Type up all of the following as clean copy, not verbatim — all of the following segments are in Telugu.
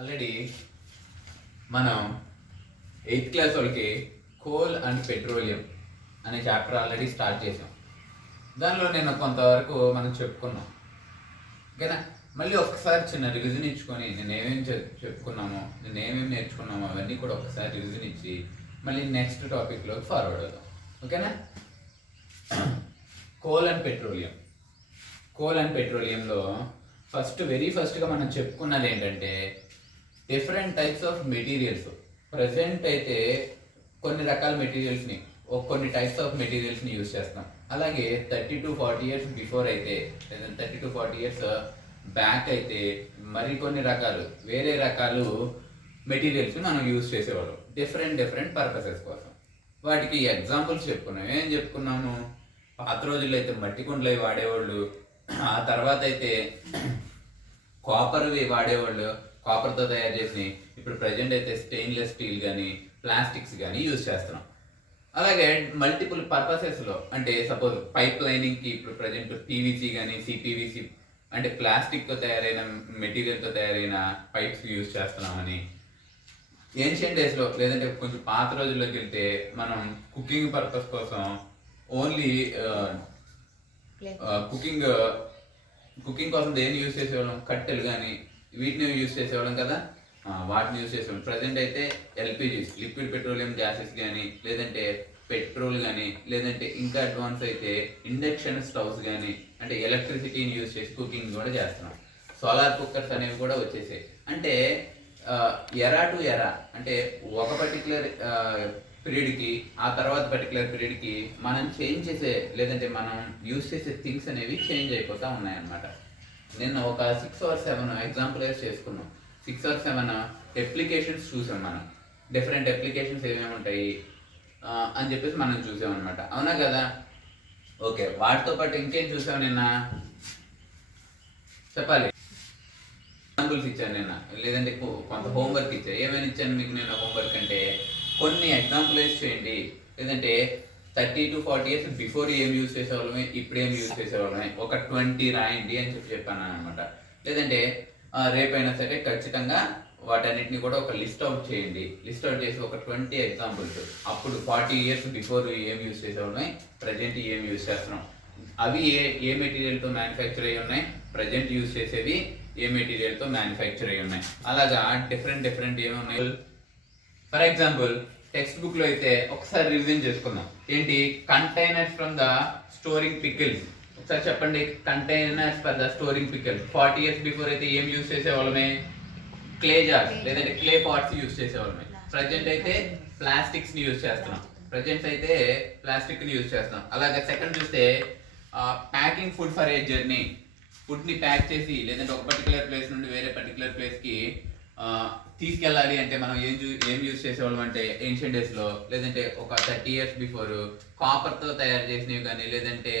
ఆల్రెడీ మనం 8th క్లాస్ వాళ్ళకి కోల్ అండ్ పెట్రోలియం అనే చాప్టర్ ఆల్రెడీ స్టార్ట్ చేసాం. దానిలో నేను కొంతవరకు మనం చెప్పుకున్నాం. ఓకేనా? మళ్ళీ ఒక్కసారి చిన్న రివిజన్ ఇచ్చుకొని నేను ఏమేమి చెప్పుకున్నామో, నేను ఏమేమి నేర్చుకున్నామో అవన్నీ కూడా ఒక్కసారి రివిజన్ ఇచ్చి మళ్ళీ నెక్స్ట్ టాపిక్లోకి ఫార్వర్డ్ అవుదాం. ఓకేనా? Coal and petroleum. Coal and పెట్రోలియంలో వెరీ ఫస్ట్గా మనం చెప్పుకున్నది ఏంటంటే different types of materials. Present అయితే కొన్ని రకాల మెటీరియల్స్ని, కొన్ని టైప్స్ ఆఫ్ మెటీరియల్స్ని యూజ్ చేస్తాం. అలాగే 30 to 40 years బిఫోర్ అయితే, లేదా 30 to 40 years బ్యాక్ అయితే మరికొన్ని రకాలు, వేరే రకాలు మెటీరియల్స్ని మనం యూజ్ చేసేవాళ్ళం డిఫరెంట్ పర్పసెస్ కోసం. వాటికి ఎగ్జాంపుల్స్ చెప్పుకున్నాం. ఏం చెప్పుకున్నాము? పాత రోజుల్లో అయితే మట్టి కుండలు వాడేవాళ్ళు, ఆ తర్వాత అయితే కాపర్వి వాడేవాళ్ళు, కాపర్తో తయారు చేసి. ఇప్పుడు ప్రజెంట్ అయితే స్టెయిన్లెస్ స్టీల్ కానీ ప్లాస్టిక్స్ కానీ యూజ్ చేస్తున్నాం. అలాగే మల్టిపుల్ పర్పసెస్లో, అంటే సపోజ్ పైప్ లైనింగ్కి ఇప్పుడు ప్రజెంట్ పీవీసీ కానీ సిపివిసి అంటే ప్లాస్టిక్తో తయారైన మెటీరియల్తో తయారైన పైప్స్ యూజ్ చేస్తున్నామని. ఏన్షియంట్ డేస్లో, లేదంటే కొంచెం పాత రోజుల్లోకి వెళ్తే మనం కుకింగ్ పర్పస్ కోసం ఓన్లీ కుకింగ్ కోసం దేన్ని యూజ్ చేసేవాళ్ళం? కట్టెలు కానీ వీటిని యూజ్ చేసేవాళ్ళం కదా, వాటిని యూజ్ చేసేవాళ్ళం. ప్రజెంట్ అయితే ఎల్పిజీస్, లిక్విడ్ పెట్రోలియం గ్యాసెస్ కానీ, లేదంటే పెట్రోల్ కానీ, లేదంటే ఇంకా అడ్వాన్స్ అయితే ఇండక్షన్ స్టవ్స్ కానీ, అంటే ఎలక్ట్రిసిటీని యూజ్ చేసి కుకింగ్ కూడా చేస్తున్నాం. సోలార్ కుక్కర్స్ అనేవి కూడా వచ్చేసాయి. అంటే ఎరా టు ఎరా, అంటే ఒక పర్టికులర్ పీరియడ్కి, ఆ తర్వాత పర్టికులర్ పీరియడ్కి మనం చేంజ్ చేసే, లేదంటే మనం యూజ్ చేసే థింగ్స్ అనేవి చేంజ్ అయిపోతూ ఉన్నాయన్నమాట. నిన్న ఒక 6 or 7 ఎగ్జాంపులైజ్ చేసుకున్నాం. 6 or 7 అప్లికేషన్స్ చూసాం. మనం డిఫరెంట్ అప్లికేషన్స్ ఏమేమి ఉంటాయి అని చెప్పేసి మనం చూసామన్నమాట. అవునా కదా? ఓకే, వాటితో పాటు ఇంకేం చూసాం నిన్న? చెప్పాలి. ఎగ్జాంపుల్స్ ఇచ్చాను నిన్న, లేదంటే కొంత హోంవర్క్ ఇచ్చాను. ఏమైనా ఇచ్చాను మీకు నిన్న హోంవర్క్ అంటే, కొన్ని ఎగ్జాంపులైజ్ చేయండి, లేదంటే 30 to 40 years బిఫోర్ ఏం యూజ్ చేసేవాళ్ళమే, ఇప్పుడు ఏం యూజ్ చేసేవాళ్ళమే, ఒక 20 రాయండి అని చెప్పాను అనమాట. లేదంటే రేపైనా సరే ఖచ్చితంగా వాటన్నిటిని కూడా ఒక లిస్ట్ అవుట్ చేయండి. లిస్ట్ అవుట్ చేసి ఒక 20 ఎగ్జాంపుల్స్, అప్పుడు 40 years బిఫోర్ ఏం యూజ్ చేసేవాళ్ళమే, ప్రజెంట్ ఏం యూజ్ చేస్తున్నాం, అవి ఏ మెటీరియల్తో మ్యానుఫ్యాక్చర్ అయ్యి ఉన్నాయి, ప్రజెంట్ యూజ్ చేసేవి ఏ మెటీరియల్తో మ్యానుఫ్యాక్చర్ అయ్యి ఉన్నాయి. అలాగా డిఫరెంట్ ఏమున్నాయి. ఫర్ ఎగ్జాంపుల్ టెక్స్ట్ బుక్ లో అయితే ఒకసారి రివిజన్ చేసుకుందాం. ఏంటి? Containers from the storing pickles. ఒకసారి చెప్పండి, containers for the storing pickles. 40 years before అయితే ఏం యూజ్ చేసేవాళ్ళమే? క్లే జార్స్, లేదంటే క్లే పాట్స్ యూజ్ చేసేవాళ్ళమే. ప్రజెంట్ అయితే ప్లాస్టిక్స్ ని యూజ్ చేస్తున్నాం. అలాగే సెకండ్ చూస్తే packing food for a journey. Food ని ప్యాక్ చేసి, లేదంటే ఒక పర్టికులర్ ప్లేస్ నుండి వేరే పర్టికులర్ ప్లేస్ కి తీసుకెళ్ళాలి అంటే మనం ఏం యూజ్ చేసేవాళ్ళం అంటే ఏన్షియంట్ డేస్ లో, లేదంటే ఒక 30 years బిఫోర్ కాపర్తో తయారు చేసినవి కానీ, లేదంటే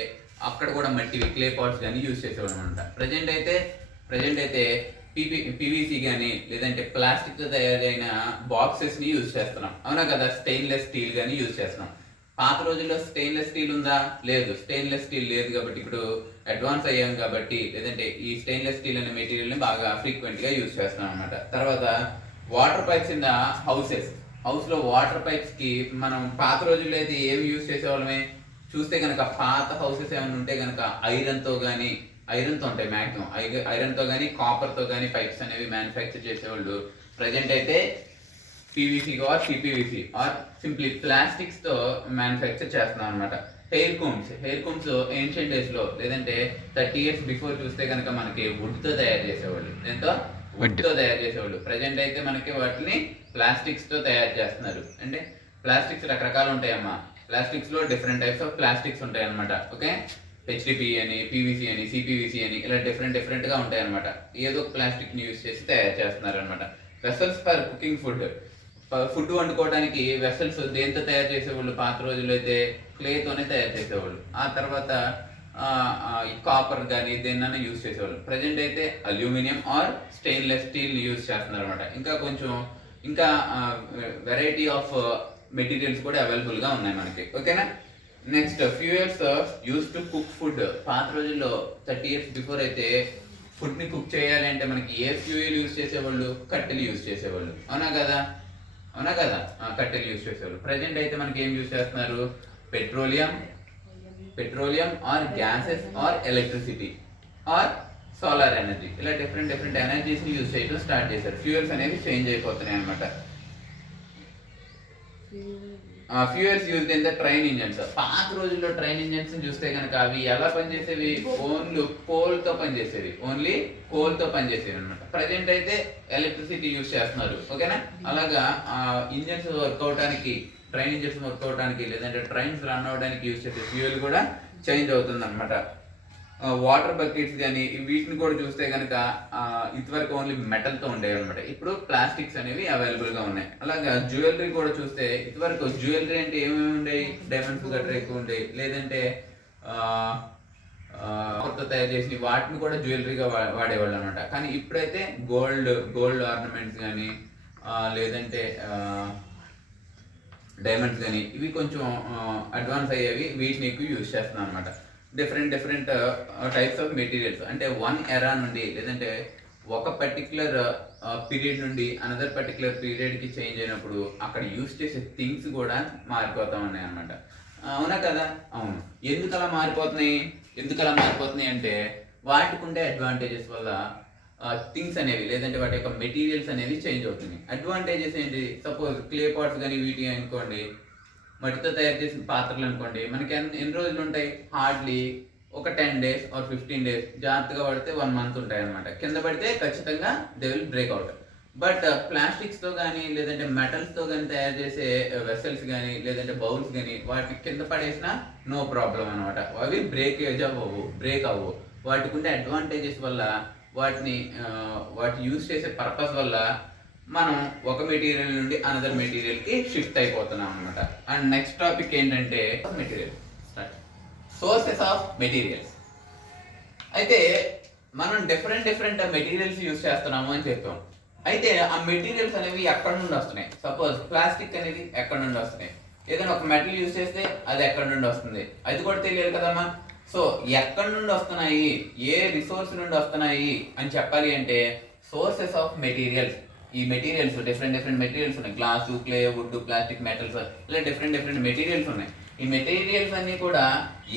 అక్కడ కూడా మట్టివి క్లే పాట్స్ కానీ యూజ్ చేసేవాళ్ళం అనమాట. ప్రజెంట్ అయితే పీవీసీ కానీ, లేదంటే ప్లాస్టిక్తో తయారైన బాక్సెస్ ని యూజ్ చేస్తున్నాం. అవునా కదా? స్టెయిన్లెస్ స్టీల్ కానీ యూజ్ చేస్తున్నాం. పాత రోజుల్లో స్టెయిన్లెస్ స్టీల్ ఉందా? లేదు. స్టెయిన్లెస్ స్టీల్ లేదు కాబట్టి ఇప్పుడు అడ్వాన్స్ అయ్యాం కాబట్టి, లేదంటే ఈ స్టెయిన్లెస్ స్టీల్ అనే మెటీరియల్ ని బాగా ఫ్రీక్వెంట్ గా యూజ్ చేస్తున్నాం అనమాట. తర్వాత water pipes in the house లో వాటర్ పైప్స్ కి మనం పాత రోజుల్లో అయితే ఏమి యూజ్ చేసేవాళ్ళమే? చూస్తే కనుక పాత హౌసెస్ ఏమైనా ఉంటే కనుక ఐరన్తో ఉంటాయి మ్యాక్సిమం. ఐరన్తో కానీ కాపర్తో కానీ పైప్స్ అనేవి మ్యానుఫ్యాక్చర్ చేసేవాళ్ళు. ప్రజెంట్ అయితే PVC or CPVC or simply plastics తో మ్యానుఫ్యాక్చర్ చేస్తున్నాం అనమాట. హెయిర్ కోమ్స్ ఏన్షియంట్ డేస్ లో, లేదంటే 30 years బిఫోర్ చూస్తే కనుక మనకి వుడ్ తో తయారు చేసేవాళ్ళు. ప్రజెంట్ అయితే మనకి వాటిని ప్లాస్టిక్స్ తో తయారు చేస్తున్నారు. అంటే ప్లాస్టిక్స్ రకరకాలు ఉంటాయమ్మా. ప్లాస్టిక్స్ లో డిఫరెంట్ టైప్స్ ఆఫ్ ప్లాస్టిక్స్ ఉంటాయి అనమాట. ఓకే, హెచ్డిపి అని, పీవీసీ అని, సిపివిసి అని, ఇలా డిఫరెంట్ గా ఉంటాయి అనమాట. ఏదో ఒక ప్లాస్టిక్ ని యూజ్ చేసి తయారు చేస్తున్నారు అనమాట. వెసల్స్ ఫర్ కుకింగ్ ఫుడ్ వండుకోవడానికి వెసల్స్ దేంతో తయారు చేసేవాళ్ళు? పాత రోజుల్లో అయితే క్లేతోనే తయారు చేసేవాళ్ళు. ఆ తర్వాత కాపర్ కానీ దేన్నైనా యూజ్ చేసేవాళ్ళు. ప్రజెంట్ అయితే aluminium or stainless steel use చేస్తున్నారు అనమాట. ఇంకా వెరైటీ ఆఫ్ మెటీరియల్స్ కూడా అవైలబుల్ గా ఉన్నాయి మనకి. ఓకేనా? Next fuels use to cook food. పాత రోజుల్లో 30 years బిఫోర్ అయితే ఫుడ్ ని కుక్ చేయాలి అంటే మనకి ఏ ఫ్యూయల్ యూజ్ చేసేవాళ్ళు, కట్టెలు యూజ్ చేసేవాళ్ళు, అవునా కదా, అవునా కదా, కట్టెలు యూజ్ చేసేవాళ్ళు. ప్రజెంట్ అయితే మనకి ఏం యూజ్ చేస్తున్నారు, petroleum or gases or electricity or solar energy, ఇలా డిఫరెంట్ ఎనర్జీస్ ని యూజ్ చేయడం స్టార్ట్ చేశారు. ఫ్యూయల్స్ అనేవి చేంజ్ అయిపోతున్నాయి అనమాట. Fuels use in the train engines. పాత రోజుల్లో ట్రైన్ ఇంజన్స్ చూస్తే కనుక అవి ఎలా పనిచేసేవి, ఓన్లీ కోల్ తో పనిచేసేవి అనమాట. ప్రజెంట్ అయితే ఎలక్ట్రిసిటీ యూజ్ చేస్తున్నారు, ఓకేనా. అలాగా ఇంజన్స్ వర్క్ అవడానికి, ట్రైన్ ఇంజన్స్ వర్క్ అవడానికి లేదంటే ట్రైన్స్ రన్ అవడానికి యూజ్ చేసే ఫ్యూయల్ కూడా చేంజ్ అవుతుంది అనమాట. వాటర్ బకెట్స్ కానీ వీటిని కూడా చూస్తే కనుక ఇంతవరకు ఓన్లీ మెటల్ తో ఉండేవి అనమాట. ఇప్పుడు ప్లాస్టిక్స్ అనేవి అవైలబుల్ గా ఉన్నాయి. అలాగా జ్యువెలరీ కూడా చూస్తే ఇంతవరకు జ్యువెలరీ అంటే ఏమేమి ఉండేవి, డైమండ్స్ గట్రా ఎక్కువ ఉండేవి, లేదంటే కొత్త తయారు చేసిన వాటిని కూడా జ్యువెలరీగా వాడేవాళ్ళు అనమాట. కానీ ఇప్పుడైతే గోల్డ్ ఆర్నమెంట్స్ కానీ లేదంటే డైమండ్స్ కానీ ఇవి కొంచెం అడ్వాన్స్ అయ్యేవి, వీటిని ఎక్కువ యూజ్ చేస్తున్నాం అనమాట. డిఫరెంట్ టైప్స్ ఆఫ్ మెటీరియల్స్, అంటే వన్ ఎరా నుండి లేదంటే ఒక పర్టికులర్ పీరియడ్ నుండి అనదర్ పర్టికులర్ పీరియడ్కి చేంజ్ అయినప్పుడు అక్కడ యూజ్ చేసే థింగ్స్ కూడా మారిపోతూ ఉన్నాయి అనమాట, అవునా కదా. అవును. ఎందుకు అలా మారిపోతున్నాయి అంటే వాటికి ఉండే అడ్వాంటేజెస్ వల్ల థింగ్స్ అనేవి లేదంటే వాటి యొక్క మెటీరియల్స్ అనేవి చేంజ్ అవుతున్నాయి. అడ్వాంటేజెస్ ఏంటి, సపోజ్ క్లే పాట్స్ కానీ వీటి అనుకోండి, మట్టితో తయారు చేసిన పాత్రలు అనుకోండి, మనకి ఎన్ని రోజులు ఉంటాయి, హార్డ్లీ ఒక 10 days ఆర్ 15 days, జాగ్రత్తగా పడితే 1 month ఉంటాయి అనమాట. కింద పడితే ఖచ్చితంగా they will break out. But ప్లాస్టిక్స్తో కానీ లేదంటే మెటల్స్తో కానీ తయారు చేసే వెసల్స్ కానీ లేదంటే బౌల్స్ కానీ వాటి కింద పడేసినా నో ప్రాబ్లం అనమాట, అవి బ్రేక్ అవ్వవు. వాటికి ఉండే అడ్వాంటేజెస్ వల్ల వాటి యూజ్ చేసే పర్పస్ వల్ల మనం ఒక మెటీరియల్ నుండి అనదర్ మెటీరియల్కి షిఫ్ట్ అయిపోతున్నాం అనమాట. అండ్ నెక్స్ట్ టాపిక్ ఏంటంటే మెటీరియల్, సోర్సెస్ ఆఫ్ మెటీరియల్స్. అయితే మనం డిఫరెంట్ మెటీరియల్స్ యూజ్ చేస్తున్నాము అని చెప్పాం. అయితే ఆ మెటీరియల్స్ అనేవి ఎక్కడి నుండి వస్తున్నాయి, సపోజ్ ప్లాస్టిక్ అనేది ఎక్కడి నుండి వస్తున్నాయి, ఏదైనా ఒక మెటల్ యూజ్ చేస్తే అది ఎక్కడి నుండి వస్తుంది, అది కూడా తెలియదు కదమ్మా. సో ఎక్కడి నుండి వస్తున్నాయి, ఏ రిసోర్స్ నుండి వస్తున్నాయి అని చెప్పాలి అంటే సోర్సెస్ ఆఫ్ మెటీరియల్స్. ఈ మెటీరియల్స్ డిఫరెంట్ మెటీరియల్స్ ఉన్నాయి, glass, clay, wood, plastic, metals, ఇలా డిఫరెంట్ మెటీరియల్స్ ఉన్నాయి. ఈ మెటీరియల్స్ అన్ని కూడా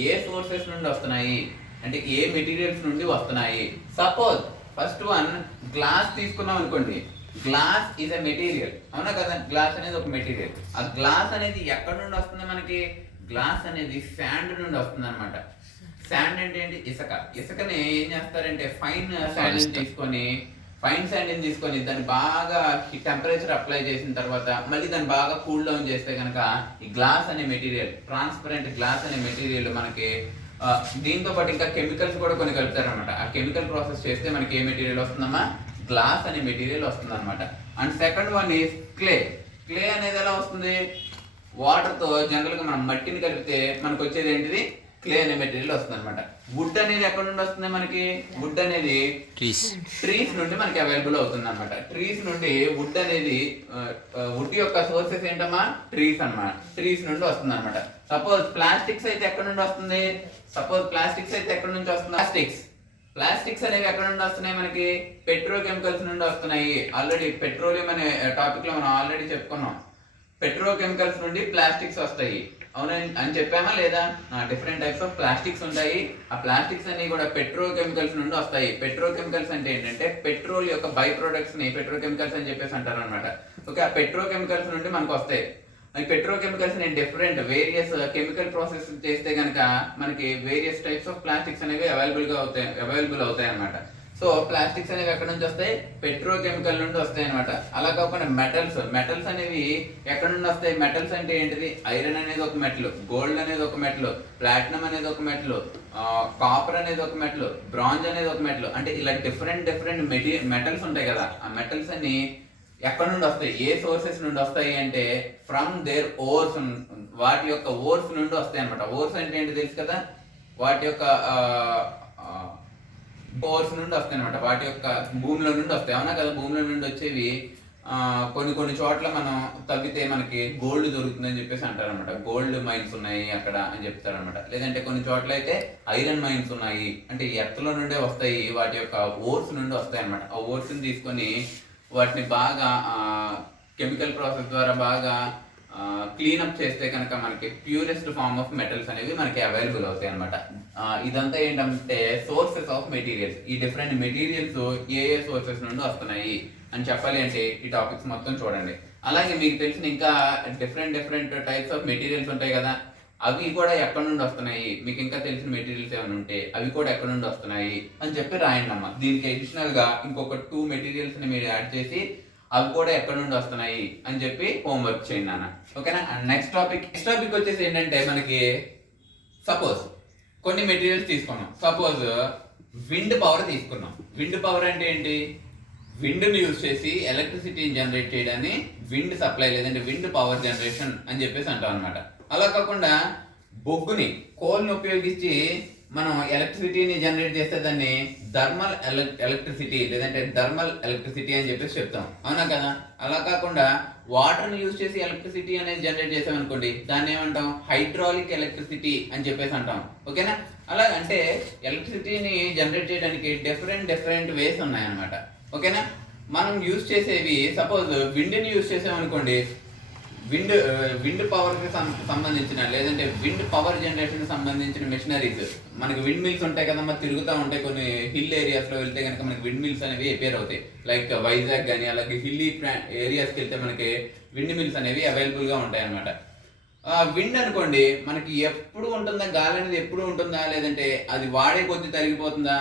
ఏ సోర్సెస్ నుండి వస్తున్నాయి అంటే ఏ మెటీరియల్స్ నుండి వస్తున్నాయి. సపోజ్ ఫస్ట్ వన్ గ్లాస్ తీసుకున్నాం అనుకోండి, గ్లాస్ ఈజ్ ఎ మెటీరియల్, అవునా కదా. గ్లాస్ అనేది ఒక మెటీరియల్. ఆ గ్లాస్ అనేది ఎక్కడి నుండి వస్తుంది మనకి, గ్లాస్ అనేది శాండ్ నుండి వస్తుంది అనమాట. శాండ్ అంటే ఏంటి, ఇసుకని ఏం చేస్తారంటే ఫైన్ శాండ్ తీసుకొని దాన్ని బాగా టెంపరేచర్ అప్లై చేసిన తర్వాత మళ్ళీ దాన్ని బాగా కూల్ డౌన్ చేస్తే కనుక ఈ గ్లాస్ అనే మెటీరియల్, ట్రాన్స్పరెంట్ గ్లాస్ అనే మెటీరియల్ మనకి దీంతో పాటు ఇంకా కెమికల్స్ కూడా కొన్ని కలుపుతారు అనమాట. ఆ కెమికల్ ప్రాసెస్ చేస్తే మనకి ఏ మెటీరియల్ వస్తుందమ్మా, గ్లాస్ అనే మెటీరియల్ వస్తుంది అనమాట. And second one is clay అనేది ఎలా వస్తుంది, వాటర్ తో జనరల్ గా మనం మట్టిని కలిపితే మనకు వచ్చేది ఏంటిది, క్లే అనే మెటీరియల్ వస్తుంది అనమాట. వుడ్ అనేది ఎక్కడ నుండి వస్తుంది మనకి, వుడ్ అనేది ట్రీస్ నుండి మనకి అవైలబుల్ అవుతుంది అనమాట. ట్రీస్ నుండి వుడ్ అనేది వుడ్ యొక్క సోర్సెస్ ఏంటమ్మా, ట్రీస్ అన్నమాట. ట్రీస్ నుండి వస్తుంది అనమాట. సపోజ్ ప్లాస్టిక్స్ అయితే ఎక్కడ నుండి వస్తుంది, ప్లాస్టిక్స్ అనేవి ఎక్కడ నుండి వస్తున్నాయి మనకి, పెట్రోకెమికల్స్ నుండి వస్తున్నాయి. ఆల్రెడీ పెట్రోలియం అనే టాపిక్ లో మనం ఆల్రెడీ చెప్పుకున్నాం. పెట్రోకెమికల్స్ నుండి ప్లాస్టిక్స్ వస్తాయి, అవునని అని చెప్పామా లేదా. డిఫరెంట్ టైప్స్ ఆఫ్ ప్లాస్టిక్స్ ఉంటాయి. ఆ ప్లాస్టిక్స్ అన్ని కూడా పెట్రోకెమికల్స్ నుండి వస్తాయి. పెట్రోకెమికల్స్ అంటే ఏంటంటే పెట్రోల్ యొక్క బై ప్రొడక్ట్స్ ని పెట్రోకెమికల్స్ అని చెప్పేసి అంటారు అనమాట. ఓకే, ఆ పెట్రోకెమికల్స్ నుండి మనకు వస్తాయి. ఈ పెట్రోకెమికల్స్ ని డిఫరెంట్ వేరియస్ కెమికల్ ప్రాసెస్ చేస్తే కనుక మనకి వేరియస్ టైప్స్ ఆఫ్ ప్లాస్టిక్స్ అనేవి అవైలబుల్ అవుతాయి అనమాట. సో ప్లాస్టిక్స్ అనేవి ఎక్కడ నుంచి వస్తాయి, పెట్రోకెమికల్ నుండి వస్తాయి అనమాట. అలా కాకుండా మెటల్స్ అనేవి ఎక్కడ నుండి వస్తాయి, మెటల్స్ అంటే ఏంటిది, ఐరన్ అనేది ఒక మెటల్, గోల్డ్ అనేది ఒక మెటల్, ప్లాటినం అనేది ఒక మెటల్, కాపర్ అనేది ఒక మెటల్, బ్రాంజ్ అనేది ఒక మెటల్. అంటే ఇలా డిఫరెంట్ మెటల్స్ ఉంటాయి కదా. ఆ మెటల్స్ అన్ని ఎక్కడ నుండి వస్తాయి, ఏ సోర్సెస్ నుండి వస్తాయి అంటే ఫ్రమ్ దేర్ ఓర్స్, వాటి యొక్క ఓర్స్ నుండి వస్తాయి అనమాట. ఓర్స్ అంటే ఏంటి తెలుసు కదా, వాటి యొక్క ఓర్స్ నుండి వస్తాయి అనమాట. వాటి యొక్క భూమిలో నుండి వస్తాయి, అవునా కదా. భూమిలో నుండి వచ్చేవి కొన్ని కొన్ని చోట్ల మనం తవ్వితే మనకి గోల్డ్ దొరుకుతుందని చెప్పేసి అంటారనమాట. గోల్డ్ మైన్స్ ఉన్నాయి అక్కడ అని చెప్తారనమాట. లేదంటే కొన్ని చోట్ల అయితే ఐరన్ మైన్స్ ఉన్నాయి, అంటే ఎర్త్లో నుండే వస్తాయి, వాటి యొక్క ఓర్స్ నుండి వస్తాయి అనమాట. ఆ ఓర్స్ని తీసుకొని వాటిని బాగా కెమికల్ ప్రాసెస్ ద్వారా బాగా క్లీనప్ చేస్తే కనుక మనకి ప్యూరెస్ట్ ఫార్మ్ ఆఫ్ మెటల్స్ అనేవి మనకి అవైలబుల్ అవుతాయి అనమాట. ఇదంతా ఏంటంటే సోర్సెస్ ఆఫ్ మెటీరియల్స్. ఈ డిఫరెంట్ మెటీరియల్స్ ఏ ఏ సోర్సెస్ నుండి వస్తున్నాయి అని చెప్పాలి అంటే ఈ టాపిక్స్ మొత్తం చూడండి. అలాగే మీకు తెలిసిన ఇంకా డిఫరెంట్ టైప్స్ ఆఫ్ మెటీరియల్స్ ఉంటాయి కదా, అవి కూడా ఎక్కడి నుండి వస్తున్నాయి, మీకు ఇంకా తెలిసిన మెటీరియల్స్ ఏమైనా ఉంటే అవి కూడా ఎక్కడి నుండి వస్తున్నాయి అని చెప్పి రాయండి అమ్మ. దీనికి అడిషనల్ గా ఇంకొక 2 మెటీరియల్స్ ని మీరు యాడ్ చేసి అవి కూడా ఎక్కడి నుండి వస్తున్నాయి అని చెప్పి హోంవర్క్ చేయండి నాన్న. ఓకేనా. అండ్ నెక్స్ట్ టాపిక్ వచ్చేసి ఏంటంటే మనకి సపోజ్ కొన్ని మెటీరియల్స్ తీసుకున్నాం. సపోజ్ విండ్ పవర్ తీసుకున్నాం. విండ్ పవర్ అంటే ఏంటి? విండ్ని యూజ్ చేసి ఎలక్ట్రిసిటీని జనరేట్ చేయడాన్ని విండ్ సప్లై లేదంటే విండ్ పవర్ జనరేషన్ అని చెప్పేసి అంటాం అనమాట. అలా కాకుండా బొగ్గుని, కోల్ని ఉపయోగించి మనం ఎలక్ట్రిసిటీని జనరేట్ చేస్తే దాన్ని థర్మల్ ఎలక్ట్రిసిటీ లేదంటే థర్మల్ ఎలక్ట్రిసిటీ అని చెప్పేసి చెప్తాం, అవునా కదా. అలా కాకుండా వాటర్ని యూజ్ చేసి ఎలక్ట్రిసిటీ అనేది జనరేట్ చేసామనుకోండి, దాన్ని ఏమంటాం? హైడ్రాలిక్ ఎలక్ట్రిసిటీ అని చెప్పేసి అంటాం. ఓకేనా. అలా అంటే ఎలక్ట్రిసిటీని జనరేట్ చేయడానికి డిఫరెంట్ వేస్ ఉన్నాయన్నమాట. ఓకేనా. మనం యూజ్ చేసేవి సపోజ్ విండ్ని యూజ్ చేసామనుకోండి, విండ్ పవర్కి సంబంధించిన లేదంటే విండ్ పవర్ జనరేషన్కి సంబంధించిన మెషినరీస్ మనకి విండ్ మిల్స్ ఉంటాయి కదమ్మా, తిరుగుతూ ఉంటాయి. కొన్ని హిల్ ఏరియాస్లో వెళ్తే కనుక మనకి విండ్ మిల్స్ అనేవి అపేర్ అవుతాయి. లైక్ వైజాగ్ కానీ అలాగే హిల్లీ ఏరియాస్కి వెళ్తే మనకి విండ్ మిల్స్ అనేవి అవైలబుల్గా ఉంటాయి అన్నమాట. విండ్ అనుకోండి మనకి ఎప్పుడు ఉంటుందా? గాలి అనేది ఎప్పుడు ఉంటుందా? లేదంటే అది వాడే కొద్ది తరిగిపోతుందా?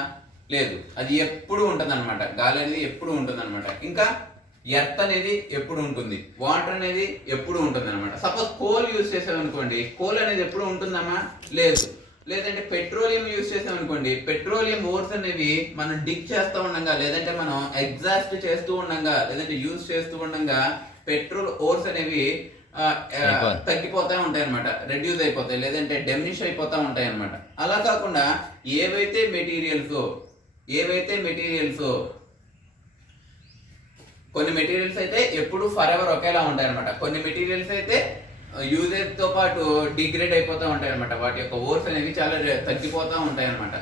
లేదు, అది ఎప్పుడు ఉంటుంది అనమాట. గాలి అనేది ఎప్పుడు ఉంటుంది అనమాట. ఇంకా ఎర్త్ అనేది ఎప్పుడు ఉంటుంది, వాటర్ అనేది ఎప్పుడు ఉంటుంది అనమాట. సపోజ్ కోల్ యూజ్ చేసామనుకోండి, కోల్ అనేది ఎప్పుడు ఉంటుందమ్మా? లేదు. లేదంటే పెట్రోలియం యూజ్ చేసామనుకోండి, పెట్రోలియం ఓర్స్ అనేవి మనం డిగ్ చేస్తూ ఉండగా లేదంటే మనం ఎగ్జాస్ట్ చేస్తూ ఉండగా లేదంటే యూజ్ చేస్తూ ఉండగా పెట్రోల్ ఓర్స్ అనేవి తగ్గిపోతూ ఉంటాయి అనమాట, రెడ్యూస్ అయిపోతాయి లేదంటే డెమినిష్ అయిపోతూ ఉంటాయి అనమాట. అలా కాకుండా ఏవైతే మెటీరియల్స్ కొన్ని మెటీరియల్స్ అయితే ఎప్పుడు ఫర్ ఎవర్ ఒకేలా ఉంటాయి అనమాట. కొన్ని మెటీరియల్స్ అయితే యూజేజ్ తో పాటు డిగ్రేడ్ అయిపోతూ ఉంటాయి అనమాట. వాటి యొక్క ఓర్స్ అనేవి చాలా తగ్గిపోతూ ఉంటాయి అనమాట.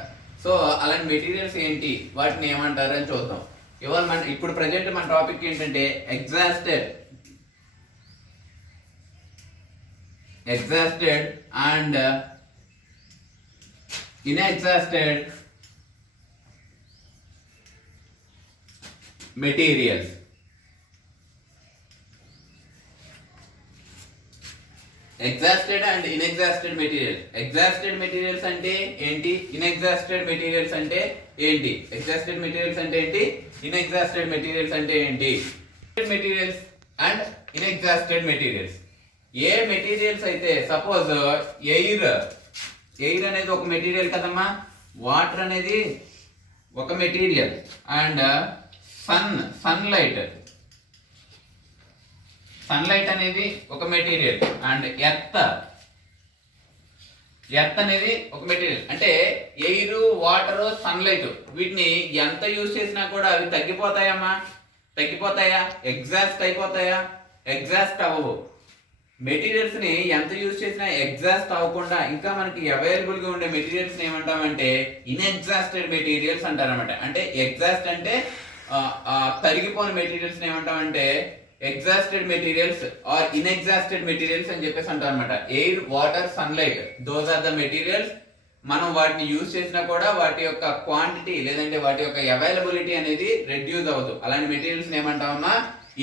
సో అలాంటి మెటీరియల్స్ ఏంటి, వాటిని ఏమంటారు అని చూద్దాం. ఇవాళ ఇప్పుడు ప్రజెంట్ మన టాపిక్ ఏంటంటే exhausted and inexhausted materials. Exhausted and inexhausted material. Exhausted materials అంటే ఏంటి, ఇన్ఎగ్జాస్టెడ్ మెటీరియల్స్ అంటే ఏంటి? ఎగ్జాస్టెడ్ మెటీరియల్స్ అంటే ఏంటి, ఇన్ఎగ్జాస్టెడ్ మెటీరియల్స్ అంటే ఏంటి? Materials and inexhausted materials. ఏ మెటీరియల్స్ అయితే సపోజ్ ఎయిర్ అనేది ఒక మెటీరియల్ కదమ్మా, వాటర్ అనేది ఒక మెటీరియల్, అండ్ సన్లైట్ అనేది ఒక మెటీరియల్, అండ్ ఎర్త్ అనేది ఒక మెటీరియల్. అంటే ఎయిర్, వాటర్, సన్లైట్ వీటిని ఎంత యూజ్ చేసినా కూడా అవి తగ్గిపోతాయా? ఎగ్జాస్ట్ అయిపోతాయా? ఎగ్జాస్ట్ అవ్వవు. మెటీరియల్స్ ని ఎంత యూజ్ చేసినా ఎగ్జాస్ట్ అవ్వకుండా ఇంకా మనకి అవైలబుల్ గా ఉండే మెటీరియల్స్ ని ఏమంటామంటే ఇన్ఎగ్జాస్టెడ్ మెటీరియల్స్ అంటారన్నమాట. అంటే ఎగ్జాస్ట్ అంటే తరిగిపోయిన మెటీరియల్స్ ఏమంటామంటే exhausted materials or inexhausted materials అని చెప్పేసి అంటాం అనమాట. Air, water, sunlight, those are the materials. మనం వాటిని యూజ్ చేసినా కూడా వాటి యొక్క క్వాంటిటీ లేదంటే వాటి యొక్క అవైలబిలిటీ అనేది రెడ్యూస్ అవ్వదు. అలాంటి మెటీరియల్స్ ఏమంటామన్నా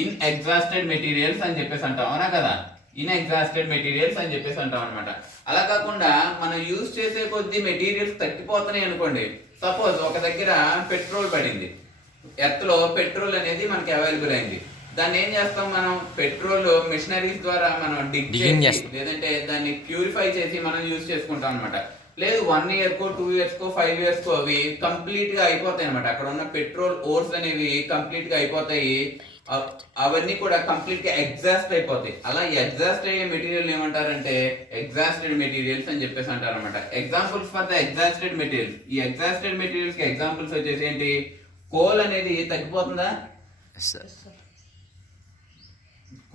ఇన్ఎగ్జాస్టెడ్ మెటీరియల్స్ అని చెప్పేసి అంటాం, అవునా కదా. ఇన్ఎగ్జాస్టెడ్ మెటీరియల్స్ అని చెప్పేసి అంటాం అనమాట. అలా కాకుండా మనం యూజ్ చేసే కొద్ది మెటీరియల్స్ తగ్గిపోతున్నాయి అనుకోండి. సపోజ్ ఒక దగ్గర పెట్రోల్ పడింది, ఎర్త్ లో పెట్రోల్ అనేది మనకి అవైలబుల్ అయింది. దాన్ని ఏం చేస్తాం మనం? పెట్రోల్ మిషనరీస్ ద్వారా మనం డిగ్ చేసి లేదంటే దాన్ని ప్యూరిఫై చేసి మనం యూజ్ చేసుకుంటాం అనమాట. లేదు 1 year కో 2 years కో 5 years కో అవి కంప్లీట్ గా అయిపోతాయి అనమాట. అక్కడ ఉన్న పెట్రోల్ ఓర్స్ అనేవి కంప్లీట్ గా అయిపోతాయి, అవన్నీ కూడా కంప్లీట్ గా ఎగ్జాస్ట్ అయిపోతాయి. అలా ఎగ్జాస్ట్ అయ్యే మెటీరియల్ ఏమంటారంటే ఎగ్జాస్టెడ్ మెటీరియల్స్ అని చెప్పేసి అంటారు అనమాట. Examples for the exhausted materials. ఈ ఎగ్జాస్టెడ్ మెటీరియల్స్ కి ఎగ్జాంపుల్స్ వచ్చేసి ఏంటి? కోల్ అనేది తగ్గిపోతుందా?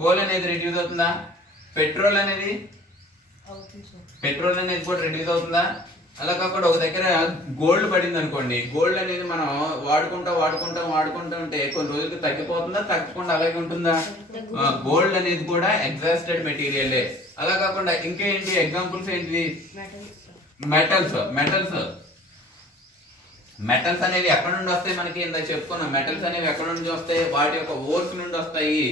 కోల్ అనేది రెడ్యూస్ అవుతుందా? పెట్రోల్ అనేది కూడా రెడ్యూస్ అవుతుందా? అలా కాకుండా ఒక దగ్గర గోల్డ్ పడింది అనుకోండి, గోల్డ్ అనేది మనం వాడుకుంటా ఉంటే కొన్ని రోజులకి తగ్గిపోతుందా, తగ్గకుండా అలాగే ఉంటుందా? గోల్డ్ అనేది కూడా ఎగ్జాస్టెడ్ మెటీరియలే. అలా కాకుండా ఇంకా ఏంటి ఎగ్జాంపుల్స్ ఏంటి? మెటల్స్ అనేవి ఎక్కడ నుండి వస్తాయి? మనకి ఇందాక చెప్పుకున్నాం, మెటల్స్ అనేవి ఎక్కడ నుండి వస్తాయి? వాటి యొక్క ఓర్స్ నుండి వస్తాయి.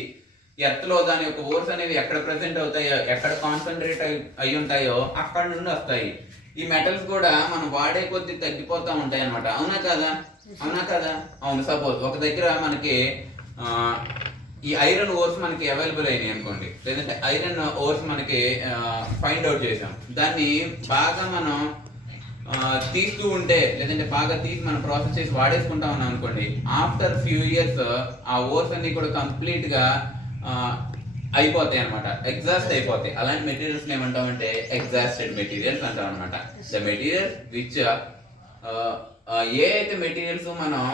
ఎర్త్ లో దాని యొక్క ఓర్స్ అనేవి ఎక్కడ ప్రెసెంట్ అవుతాయో, ఎక్కడ కాన్సన్ట్రేట్ అయి ఉంటాయో అక్కడ నుండి వస్తాయి. ఈ మెటల్స్ కూడా మనం వాడే కొద్ది తగ్గిపోతూ ఉంటాయి అనమాట. అవునా కదా? అవును. సపోజ్ ఒక దగ్గర మనకి ఈ ఐరన్ ఓర్స్ మనకి అవైలబుల్ అయినాయి అనుకోండి, లేదంటే ఐరన్ ఓర్స్ మనకి ఫైండ్ అవుట్ చేసాం. దాన్ని బాగా మనం తీస్తూ ఉంటే, లేదంటే బాగా తీసి మనం ప్రాసెస్ చేసి వాడేసుకుంటా ఉన్నాం అనుకోండి, ఆఫ్టర్ ఫ్యూ ఇయర్స్ ఆ ఓర్స్ అన్ని కూడా కంప్లీట్ గా అయిపోతాయి అనమాట, ఎగ్జాస్ట్ అయిపోతాయి. అలాంటి మెటీరియల్స్ ఏమంటామంటే ఎగ్జాస్టెడ్ మెటీరియల్స్ అంటాం అనమాట. ద మెటీరియల్స్ విచ్ ఏ అయితే మెటీరియల్స్ మనం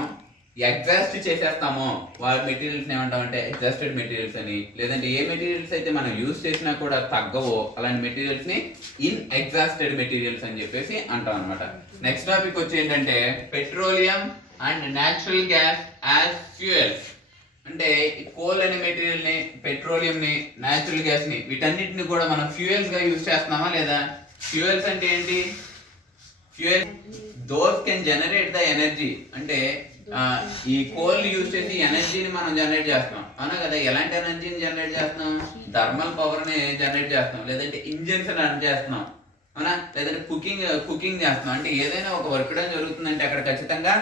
ఎగ్జాస్ట్ చేసేస్తామో వాటి మెటీరియల్స్ ఏమంటామంటే ఎగ్జాస్టెడ్ మెటీరియల్స్ అని. లేదంటే ఏ మెటీరియల్స్ అయితే మనం యూజ్ చేసినా కూడా తగ్గవో అలాంటి మెటీరియల్స్ ని ఇన్ ఎగ్జాస్టెడ్ మెటీరియల్స్ అని చెప్పేసి అంటాం అనమాట. నెక్స్ట్ టాపిక్ వచ్చి ఏంటంటే petroleum and natural gas as fuels. అంటే కోల్ అనే మెటీరియల్ ని, పెట్రోలియం ని, న్యాచురల్ గ్యాస్ ని, వీటన్నిటిని కూడా మనం ఫ్యూయల్స్ గా యూజ్ చేస్తున్నామా లేదా? ఫ్యూయల్స్ అంటే ఏంటి? Fuel those can generate the energy. అంటే ఈ కోల్ యూజ్ చేసి ఎనర్జీని మనం జనరేట్ చేస్తాం, అవునా కదా? ఎలాంటి ఎనర్జీని జనరేట్ చేస్తున్నాం? థర్మల్ పవర్ ని జనరేట్ చేస్తాం, లేదంటే ఇంజిన్స్ రన్ చేస్తున్నాం, అవునా? లేదంటే కుకింగ్ చేస్తున్నాం. అంటే ఏదైనా ఒక వర్క్ డన్ జరుగుతుందంటే అక్కడ ఖచ్చితంగా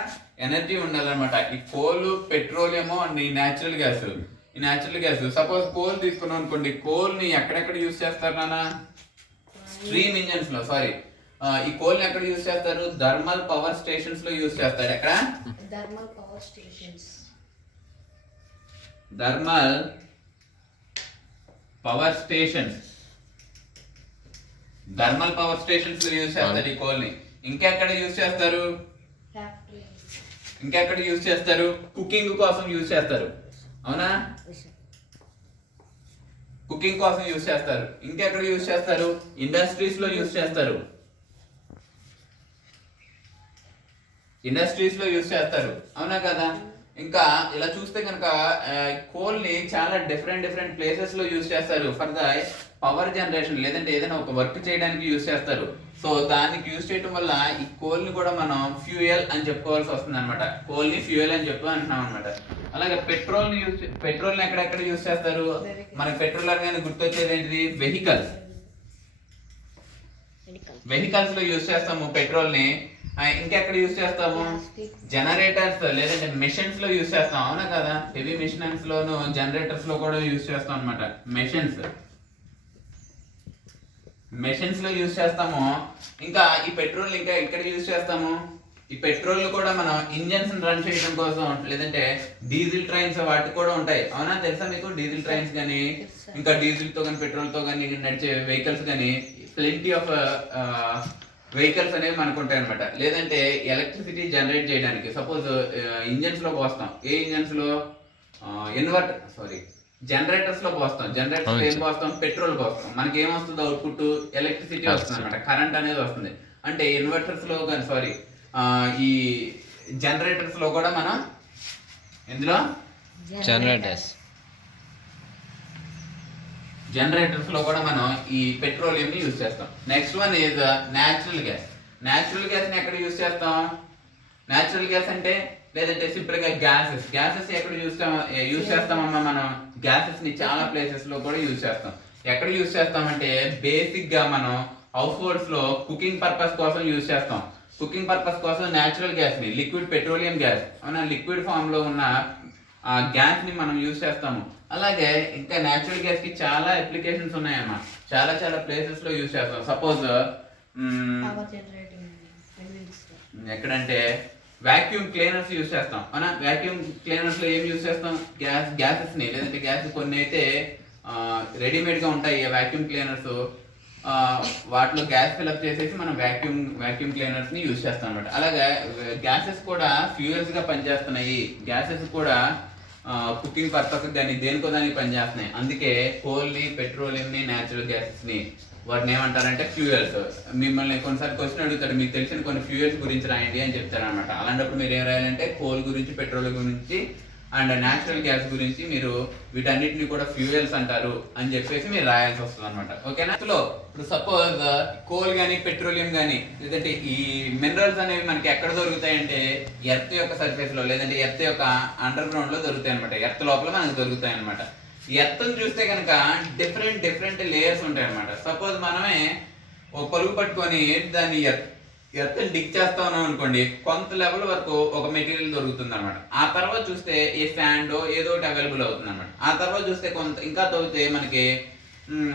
ఎనర్జీ ఉండాలన్నమాట. ఈ కోల్, పెట్రోలియం అండ్ ఈ న్యాచురల్ గ్యాస్. సపోజ్ కోల్ తీసుకున్నాం అనుకోండి, కోల్ ని ఎక్కడెక్కడ యూజ్ చేస్తారు నాన్న? స్ట్రీమ్ ఇంజన్స్ లో, సారీ, ఈ కోల్ ని ఎక్కడ యూజ్ చేస్తారు? థర్మల్ పవర్ స్టేషన్స్ లో యూజ్ చేస్తారు. ఎక్కడ? థర్మల్ పవర్ స్టేషన్స్ లో యూజ్ చేస్తారు ఈ కోల్ ని. ఇంకెక్కడ యూజ్ చేస్తారు? కుకింగ్ కోసం యూజ్ చేస్తారు, అవునా? కుకింగ్ కోసం యూజ్ చేస్తారు. ఇంకెక్కడ యూజ్ చేస్తారు? ఇండస్ట్రీస్ లో యూజ్ చేస్తారు, అవునా కదా? ఇంకా ఇలా చూస్తే కనుక కోల్ ని చాలా డిఫరెంట్ ప్లేసెస్ లో యూజ్ చేస్తారు ఫర్ ద పవర్ జనరేషన్, లేదంటే ఏదైనా ఒక వర్క్ చేయడానికి యూజ్ చేస్తారు. సో దానికి యూజ్ చేయడం వల్ల ఈ కోల్ ని కూడా మనం ఫ్యూయల్ అని చెప్పుకోవాల్సి వస్తుంది అనమాట. కోల్ ని ఫ్యూయల్ అని చెప్పి అంటున్నాం అనమాట. అలాగే పెట్రోల్ ని ఎక్కడెక్కడ యూజ్ చేస్తారు? మనకి పెట్రోల్ అనగానే గుర్తొచ్చేది ఏంటిది? వెహికల్స్ లో యూజ్ చేస్తాము పెట్రోల్ ని. ఇంకెక్కడ యూజ్ చేస్తాము? జనరేటర్స్ లేదంటే మెషిన్స్ లో యూజ్ చేస్తాం, అవునా కదా? హెవీ మెషిన్స్ లోను, జనరేటర్స్ లో కూడా యూజ్ చేస్తాం అనమాట. మెషిన్స్ లో యూజ్ చేస్తాము. ఇంకా ఈ పెట్రోల్ ఇంకా ఎక్కడ యూజ్ చేస్తాము? ఈ పెట్రోల్ కూడా మనం ఇంజన్స్ రన్ చేయడం కోసం, లేదంటే డీజిల్ ట్రైన్స్ వాటి కూడా ఉంటాయి, అవునా? తెలుసా మీకు? డీజిల్ ట్రైన్స్ కానీ, ఇంకా డీజిల్ తో కానీ పెట్రోల్ తో కానీ నడిచే వెహికల్స్ కానీ, ప్లెంటీ ఆఫ్ వెహికల్స్ అనేవి మనకు ఉంటాయి అనమాట. లేదంటే ఎలక్ట్రిసిటీ జనరేట్ చేయడానికి సపోజ్ ఇంజన్స్ లో పోస్తాం. ఏ ఇంజన్స్ లో? జనరేటర్స్ లో పోస్తాం. జనరేటర్స్ ఏం పోస్తాం? పెట్రోల్ పోస్తాం. మనకి ఏమొస్తుంది? అవుట్పుట్ ఎలక్ట్రిసిటీ వస్తుంది అనమాట, కరెంట్ అనేది వస్తుంది. అంటే ఇన్వర్టర్స్ లో కానీ, ఈ జనరేటర్స్ లో కూడా మనం ఇందులో జనరేటర్స్ లో కూడా మనం ఈ పెట్రోలియం ని యూజ్ చేస్తాం. Next one is natural gas. Natural gas ని ఎక్కడ యూజ్ చేస్తాం? న్యాచురల్ గ్యాస్ అంటే, లేదంటే సింపుల్ గా గ్యాసెస్ ఎక్కడ యూజ్ చేస్తామమ్మా? మనం గ్యాసెస్ ని చాలా ప్లేసెస్ లో కూడా యూజ్ చేస్తాం. ఎక్కడ యూజ్ చేస్తామంటే బేసిక్ గా మనం హౌస్ హోల్డ్స్ లో కుకింగ్ పర్పస్ కోసం యూజ్ చేస్తాం. కుకింగ్ పర్పస్ కోసం న్యాచురల్ గ్యాస్ ని, లిక్విడ్ పెట్రోలియం గ్యాస్, అవునా, లిక్విడ్ ఫామ్ లో ఉన్న గ్యాస్ ని మనం యూజ్ చేస్తాము. అలాగే ఇంకా న్యాచురల్ గ్యాస్ కి చాలా అప్లికేషన్స్ ఉన్నాయమ్మా, చాలా ప్లేసెస్ లో యూజ్ చేస్తాం. సపోజ్ ఎక్కడంటే వాక్యూమ్ క్లీనర్స్ యూజ్ చేస్తాం, అవునా? వాక్యూమ్ క్లీనర్స్ లో ఏం యూజ్ చేస్తాం? గ్యాసెస్ ని, లేదంటే గ్యాస్ కొన్ని అయితే రెడీమేడ్ గా ఉంటాయి వాక్యూమ్ క్లీనర్స్, వాటిలో గ్యాస్ ఫిల్అప్ చేసేసి మనం వాక్యూమ్ క్లీనర్స్ ని యూజ్ చేస్తాం అనమాట. అలాగే గ్యాసెస్ కూడా ఫ్యూయల్స్ గా పనిచేస్తున్నాయి. గ్యాసెస్ కూడా కుకింగ్ పర్పస్ దాన్ని దేనికో దానికి పనిచేస్తున్నాయి. అందుకే కోల్ని, పెట్రోలియంని, న్యాచురల్ గ్యాసెస్ని వాటిని ఏమంటారంటే ఫ్యూయల్స్. మిమ్మల్ని కొన్నిసార్లు క్వశ్చన్ అడుగుతాడు, మీకు తెలిసిన కొన్ని ఫ్యూయల్స్ గురించి రాయండి అని చెప్తారు అనమాట. అలాంటప్పుడు మీరు ఏం రాయాలంటే కోల్ గురించి, పెట్రోల్ గురించి అండ్ న్యాచురల్ గ్యాస్ గురించి మీరు వీటన్నిటిని కూడా ఫ్యూయల్స్ అంటారు అని చెప్పేసి మీరు రాయాల్సి వస్తుంది అనమాట. ఓకేనా? ఇప్పుడు సపోజ్ కోల్ కానీ, పెట్రోలియం కానీ, లేదంటే ఈ మినరల్స్ అనేవి మనకి ఎక్కడ దొరుకుతాయంటే ఎర్త్ యొక్క సర్ఫేస్ లో, లేదంటే ఎర్త్ యొక్క అండర్ గ్రౌండ్ లో దొరుకుతాయి అనమాట. ఎర్త్ లోపల మనకు దొరుకుతాయి అనమాట. ఎర్త్ని చూస్తే కనుక డిఫరెంట్ లేయర్స్ ఉంటాయి అనమాట. సపోజ్ మనమే ఒక పలుగు పట్టుకొని దాన్ని ఎర్త్ని డిగ్ చేస్తా ఉన్నాం అనుకోండి, కొంత లెవెల్ వరకు ఒక మెటీరియల్ దొరుకుతుంది అనమాట. ఆ తర్వాత చూస్తే ఏ ఫ్యాండో ఏదో ఒకటి అవైలబుల్ అవుతుంది అనమాట. ఆ తర్వాత చూస్తే కొంత ఇంకా తవ్వితే మనకి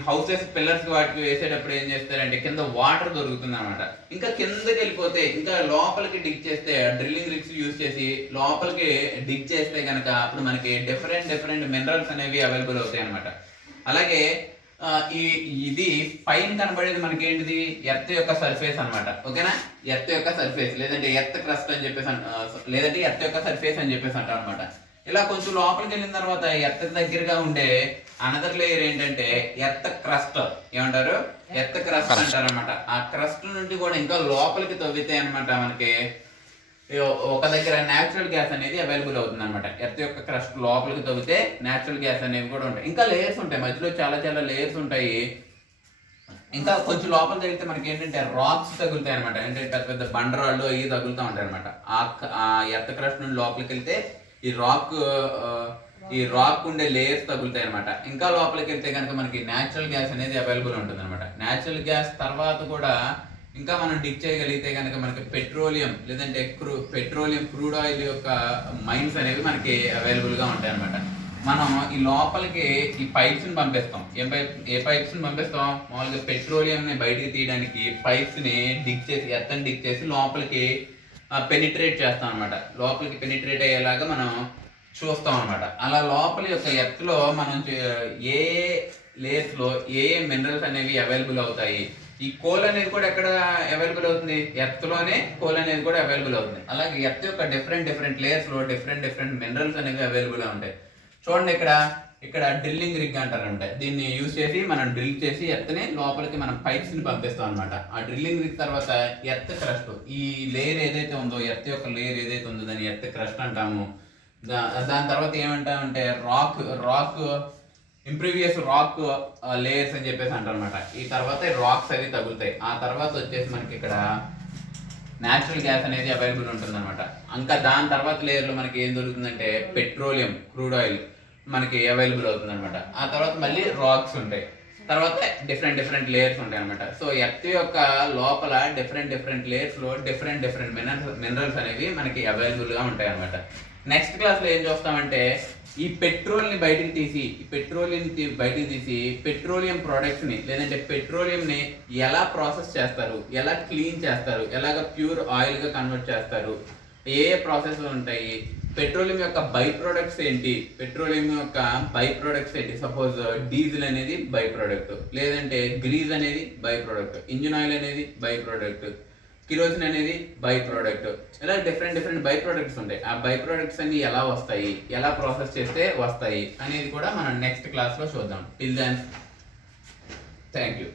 హౌసెస్ పిల్లర్స్ వాటికి వేసేటప్పుడు ఏం చేస్తారంటే కింద వాటర్ దొరుకుతుంది అనమాట. ఇంకా కిందకి వెళ్ళిపోతే ఇంకా లోపలికి డిగ్ చేస్తే డ్రిల్లింగ్ రిగ్స్ యూజ్ చేసి లోపలికి డిగ్ చేస్తే కనుక అప్పుడు మనకి డిఫరెంట్ మినరల్స్ అనేవి అవైలబుల్ అవుతాయి అనమాట. అలాగే ఇది పైన కనబడేది మనకి ఏంటిది ఎర్త్ యొక్క సర్ఫేస్ అనమాట. ఓకేనా? ఎర్త్ యొక్క సర్ఫేస్ లేదంటే ఎర్త్ క్రస్ట్ అని చెప్పేసి లేదంటే ఎర్త్ యొక్క సర్ఫేస్ అని చెప్పేసి అంటారు అనమాట. ఇలా కొంచెం లోపలికి వెళ్ళిన తర్వాత ఎర్త్ దగ్గరగా ఉండే అనదర్ లేయర్ ఏంటంటే ఎర్త్ క్రస్ట్. ఏమంటారు? ఎర్త్ క్రస్ట్ అంటారు అనమాట. ఆ క్రస్ట్ నుండి కూడా ఇంకా లోపలికి తవ్వితే అనమాట మనకి ఒక దగ్గర న్యాచురల్ గ్యాస్ అనేది అవైలబుల్ అవుతుంది అనమాట. ఎర్త్ యొక్క క్రస్ట్ లోపలికి తవ్వితే న్యాచురల్ గ్యాస్ అనేవి కూడా ఉంటాయి. ఇంకా లేయర్స్ ఉంటాయి, మధ్యలో చాలా లేయర్స్ ఉంటాయి. ఇంకా కొంచెం లోపల తగిలితే మనకి ఏంటంటే రాక్స్ తగులుతాయి అనమాట. అంటే పెద్ద బండరాళ్ళు అవి తగులుతూ ఉంటాయి అనమాట. ఆ ఎర్త్ క్రస్ట్ నుండి లోపలికి వెళ్తే ఈ రాక్ ఉండే లేయర్స్ తగులుతాయి అనమాట. ఇంకా లోపలికి వెళ్తే కనుక మనకి న్యాచురల్ గ్యాస్ అనేది అవైలబుల్ ఉంటుంది అనమాట. న్యాచురల్ గ్యాస్ తర్వాత కూడా ఇంకా మనం డిగ్ చేయగలిగితే కనుక మనకి పెట్రోలియం లేదంటే పెట్రోలియం క్రూడ్ ఆయిల్ యొక్క మైన్స్ అనేవి మనకి అవైలబుల్ గా ఉంటాయి అనమాట. మనం ఈ లోపలికి ఈ పైప్స్ ని పంపిస్తాం. ఏ పైప్స్ ని పంపిస్తాం? మామూలుగా పెట్రోలియం ని బయటికి తీయడానికి పైప్స్ ని డిగ్ చేసి ఎర్త్ డిగ్ చేసి లోపలికి పెనిట్రేట్ చేస్తాం అనమాట. లోపలికి పెనిట్రేట్ అయ్యేలాగా మనం చూస్తాం అనమాట. అలా లోపలి యొక్క ఎర్త్ లో మనం ఏ లేయర్స్ లో ఏ మినరల్స్ అనేవి అవైలబుల్ అవుతాయి. ఈ కోల్ అనేది కూడా ఎక్కడ అవైలబుల్ అవుతుంది? ఎర్త్ లోనే కోల్ అనేది కూడా అవైలబుల్ అవుతుంది. అలాగే ఎర్త్ యొక్క డిఫరెంట్ లేయర్స్ లో డిఫరెంట్ మినరల్స్ అనేవి అవైలబుల్ ఉంటాయి. చూడండి, ఇక్కడ డ్రిల్లింగ్ రిగ్ అంటారంటే దీన్ని యూజ్ చేసి మనం డ్రిల్ చేసి ఎర్త్ని లోపలికి మనం పైప్స్ ని పంపిస్తాం అనమాట. ఆ డ్రిల్లింగ్ రిగ్ తర్వాత ఎర్త్ క్రస్ట్, ఈ లేయర్ ఏదైతే ఉందో ఎర్త్ యొక్క లేయర్ ఏదైతే ఉందో దాన్ని ఎర్త్ క్రస్ట్ అంటాము. దాని తర్వాత ఏమంటామంటే రాక్ ఇంప్రీవియస్ రాక్ లేయర్స్ అని చెప్పేసి అంటారు అనమాట. ఈ తర్వాత రాక్స్ అవి తగులుతాయి. ఆ తర్వాత వచ్చేసి మనకి ఇక్కడ న్యాచురల్ గ్యాస్ అనేది అవైలబుల్ ఉంటుంది అనమాట. ఇంకా దాని తర్వాత లేయర్లో మనకి ఏం దొరుకుతుందంటే పెట్రోలియం క్రూడ్ ఆయిల్ మనకి అవైలబుల్ అవుతుంది అనమాట. ఆ తర్వాత మళ్ళీ రాక్స్ ఉంటాయి. తర్వాత డిఫరెంట్ లేయర్స్ ఉంటాయి అనమాట. సో ఎర్త్ యొక్క లోపల డిఫరెంట్ లేయర్స్ లో డిఫరెంట్ మినరల్స్ అనేవి మనకి అవైలబుల్ గా ఉంటాయి అనమాట. నెక్స్ట్ క్లాస్ లో ఏం చూస్తామంటే ఈ పెట్రోలియం బయటికి తీసి పెట్రోలియం ప్రొడక్ట్స్ ని లేదంటే పెట్రోలియం ని ఎలా ప్రాసెస్ చేస్తారు, ఎలా క్లీన్ చేస్తారు, ఎలాగ ప్యూర్ ఆయిల్ గా కన్వర్ట్ చేస్తారు, ఏ ప్రాసెస్ ఉంటాయి, పెట్రోలియం యొక్క బై ప్రొడక్ట్స్ ఏంటి, సపోజ్ డీజిల్ అనేది బై ప్రొడక్ట్, లేదంటే గ్రీజ్ అనేది బై ప్రొడక్ట్, ఇంజిన్ ఆయిల్ అనేది బై ప్రొడక్ట్, కిరోసిన్ అనేది బై ప్రోడక్ట్. ఇలా డిఫరెంట్ బై ప్రొడక్ట్స్ ఉంటాయి. ఆ బై ప్రొడక్ట్స్ అన్ని ఎలా వస్తాయి, ఎలా ప్రాసెస్ చేస్తే వస్తాయి అనేది కూడా మనం నెక్స్ట్ క్లాస్ లో చూద్దాం. Till then thank you.